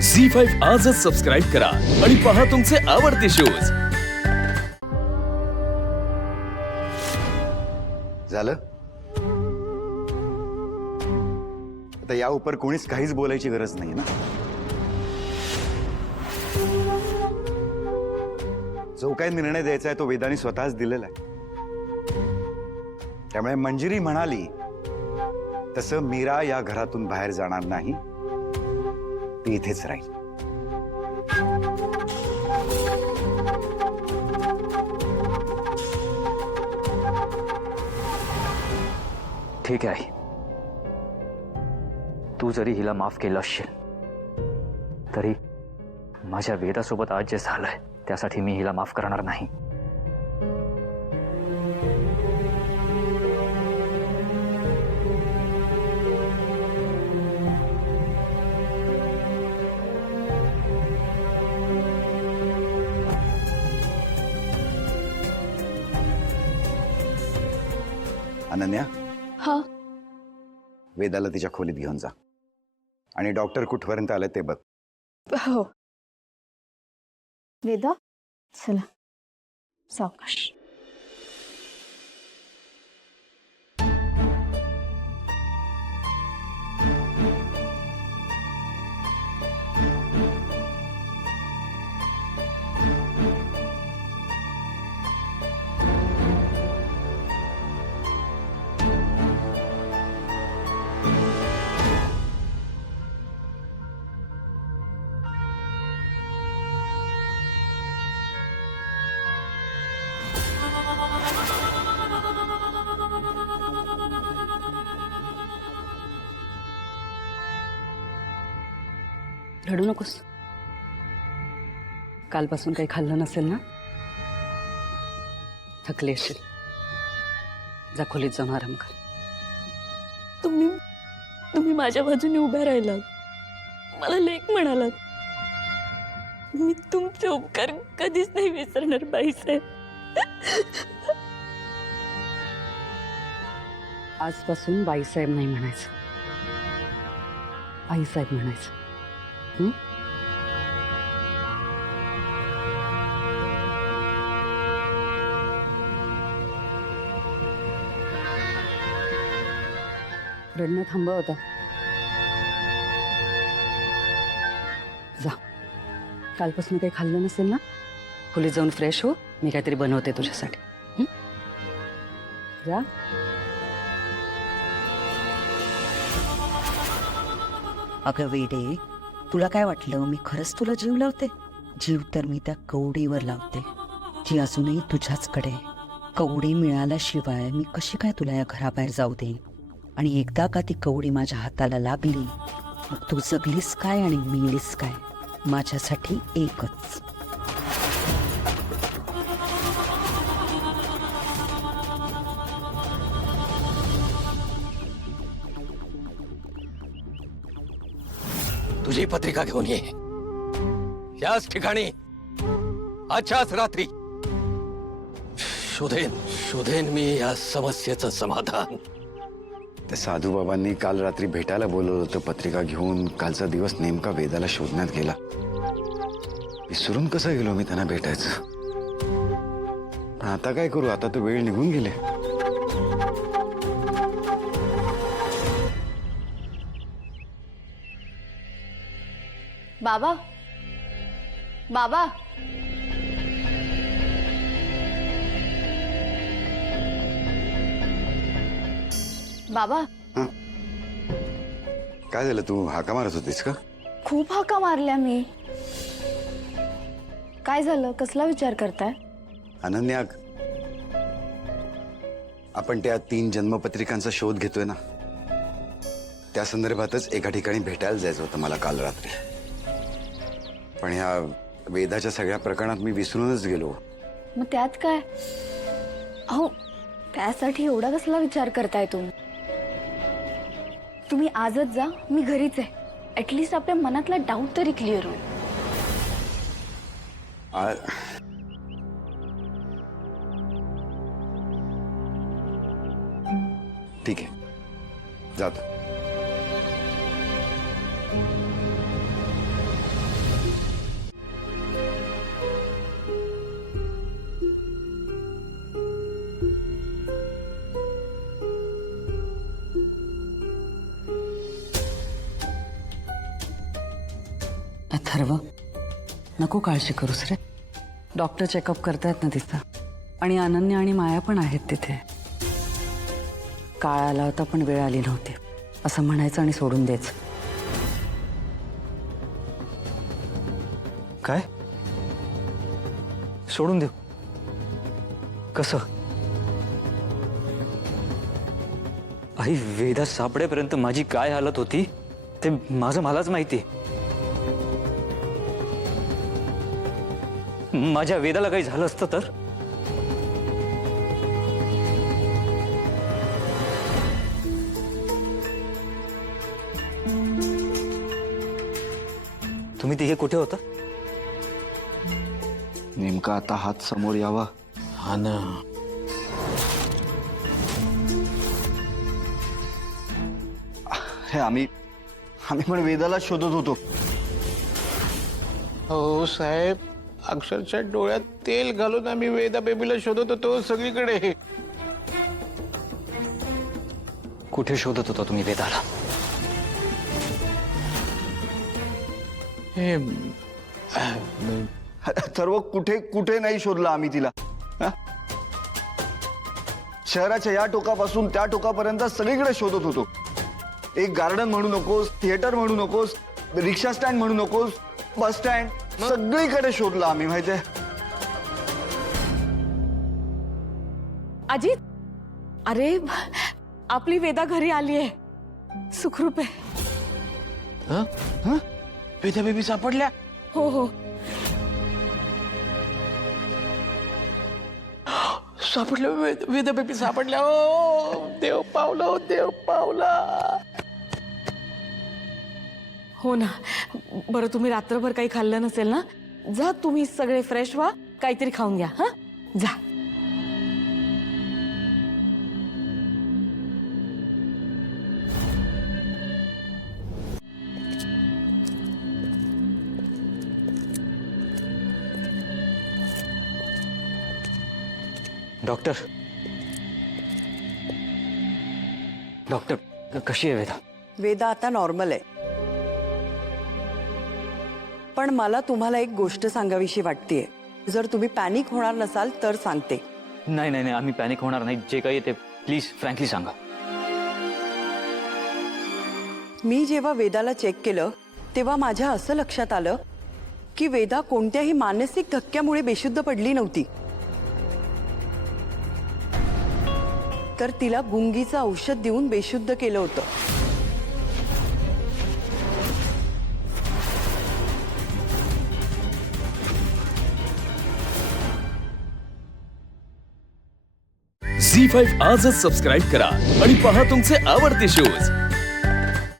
झी5 आजच सबस्क्राईब करा आणि पहा तुमचे आवडते शोज। झालं आता या उपर कोणीच काहीच बोलायची गरज नाही ना। जो काही निर्णय द्यायचा आहे तो वेदाने स्वतःच दिलेला आहे। त्यामुळे मंजिरी म्हणाली तसं मीरा या घरातून बाहेर जाणार नाही, ती इथेच राहील। ठीक आहे, तू जरी हिला माफ केलं असशील तरी माझ्या वेदासोबत आज जे झालंय त्यासाठी मी हिला माफ करणार नाही। अनन्या, हाँ वेदाला तिच्या खोलीत घेऊन जा आणि डॉक्टर कुठपर्यंत आले ते बघ। हो वेदा, चला सावकाश। रडू नकोस। कालपासून काही खाल्लं नसेल ना, थकली असेल, जा खोलीत जाऊन आराम कर। तुम्ही माझ्या बाजूने उभ्या राहिलात, मला लेक म्हणालात। मी तुमचे उपकार कधीच नाही विसरणार बाईसाहेब। आजपासून बाईसाहेब नाही म्हणायचं, आईसाहेब म्हणायचं। रडणं थांबव आता, जा। कालपासून काही खाल्लं नसेल ना, खोलीत जाऊन फ्रेश हो, मी काहीतरी बनवते तुझ्यासाठी। जा। अगं वेडे, तुला काय वाटलं मी खरंच तुला जीव लावते? जीव तर मी त्या कवडीवर लावते, जी अजूनही तुझ्याचकडे। कवडी मिळाल्याशिवाय मी कशी काय तुला या घराबाहेर जाऊ देईन? आणि एकदा का ती कवडी माझ्या हाताला लागली, मग तू जगलीस काय आणि मिळलीस काय, माझ्यासाठी एकच। तुझी पत्रिका घेऊन ये, याच ठिकाणी आजच्याच रात्री शोधेन मी या समस्येचं समाधान। त्या साधू बाबांनी काल रात्री भेटायला बोलवलं होतं पत्रिका घेऊन। कालचा दिवस नेमका वेदाला शोधण्यात गेला, विसरून कसं गेलो मी त्यांना भेटायचं। पण आता काय करू, आता तो वेळ निघून गेले। बाबा बाबा, बाबा काय झालं, तू हाका मारत होतीस का? खूप हाका मारल्या मी। काय झालं, कसला विचार करताय? अनन्या, आपण त्या 3 जन्मपत्रिकांचा शोध घेतोय ना, त्या संदर्भातच एका ठिकाणी भेटायला जायचं होतं मला काल रात्री। पण ह्या वेदाच्या सगळ्या प्रकरणात मी विसरूनच गेलो। मग त्यात काय? अहो, त्यासाठी एवढा कसला विचार करताय तुम्ही आजच जा, मी घरीच आहे। ऍटलीस्ट आपल्या मनातला डाऊट तरी क्लिअर होईल। ठीक आहे, जातो। अथर्व, नको काळजी करूस रे. डॉक्टर चेकअप करतायत ना तिचा. आणि अनन्या आणि माया पण आहेत तिथे. काळ आला होता पण वेळ आली नव्हती असं म्हणायचं आणि सोडून द्यायचं. काय सोडून देऊ? कसं? आई, वेदा सापडेपर्यंत माझी काय हालत होती ते माझं मलाच माहिती. माझ्या वेदाला काही झालं असतं तर? तुम्ही तिघे कुठे होता? नेमका आता हात समोर यावा. हा ना. हे आम्ही पण वेदाला शोधत होतो. हो साहेब, अक्षरशः डोळ्यात तेल घालून आम्ही वेदा बेबीला शोधत होतो सगळीकडे. कुठे शोधत होता तुम्ही वेदाला? हे सर्व कुठे कुठे नाही शोधलं आम्ही तिला. हा? शहराच्या या टोकापासून त्या टोकापर्यंत सगळीकडे शोधत होतो. एक गार्डन म्हणू नकोस, थिएटर म्हणू नकोस, रिक्षा स्टँड म्हणू नकोस, बस स्टँड, सगळीकडे शोधलं आम्ही. माहितीये अजित, अरे आपली वेदा घरी आली आहे, सुखरूप आहे. वेदा बेबी सापडल्या? हो हो, सापडल्या. वेदा बेबी सापडल्या. ओ देव पावला, ओ देव पावला. हो ना. बरं, तुम्ही रात्रभर काही खाल्लं नसेल ना. जा तुम्ही सगळे फ्रेश व्हा, काहीतरी खाऊन घ्या. हा, जा. डॉक्टर, डॉक्टर, कशी आहे वेदा? वेदा आता नॉर्मल आहे. पण मला तुम्हाला एक गोष्ट सांगावीशी वाटतेय. जर तुम्ही पॅनिक होणार नसाल तर सांगते. नाही नाही नाही, आम्ही पॅनिक होणार नाही. जे काही ते प्लीज फ्रँकली सांगा. मी जेव्हा वेदाला चेक केलं तेव्हा माझ्या असं लक्षात आलं की वेदा कोणत्याही मानसिक धक्क्यामुळे बेशुद्ध पडली नव्हती. तर तिला गुंगीचं औषध देऊन बेशुद्ध केलं होतं. झी5 आजच सबस्क्राईब करा आणि पहा तुमचे आवडते शोज